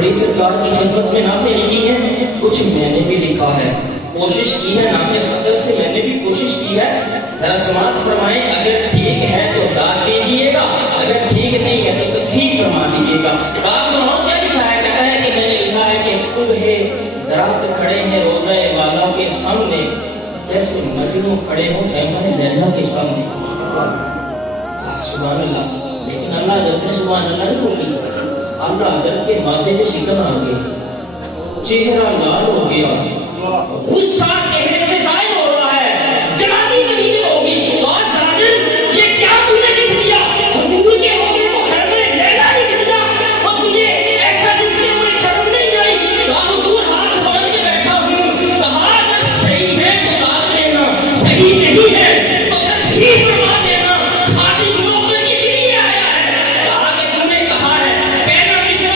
بڑی سرکار کی خدمت میں نعتیں لکھی ہیں، کچھ میں نے بھی لکھا ہے، کوشش کی ہے نعت صدر سے میں نے بھی کوشش کی ہے، ذرا سماعت فرمائیں، اگر ٹھیک ہے تو داد دیجئے گا، اگر ٹھیک نہیں ہے تو تصحیح فرما دیجئے گا۔ بات سناؤ کیا لکھا ہے؟ کہتا ہے کہ میں نے لکھا ہے کہ کلہے درخت کھڑے ہیں روضہ والا کے سامنے، جیسے مجنوں کھڑے ہوں خیمہ لیلا کے سامنے۔ سبحان اللہ۔ لیکن اللہ حضرت نے سبحان اللہ نہیں بولی، اللہ حضرت کے ماتھے پہ شکن آ گئی، چہرہ لال ہو گیا،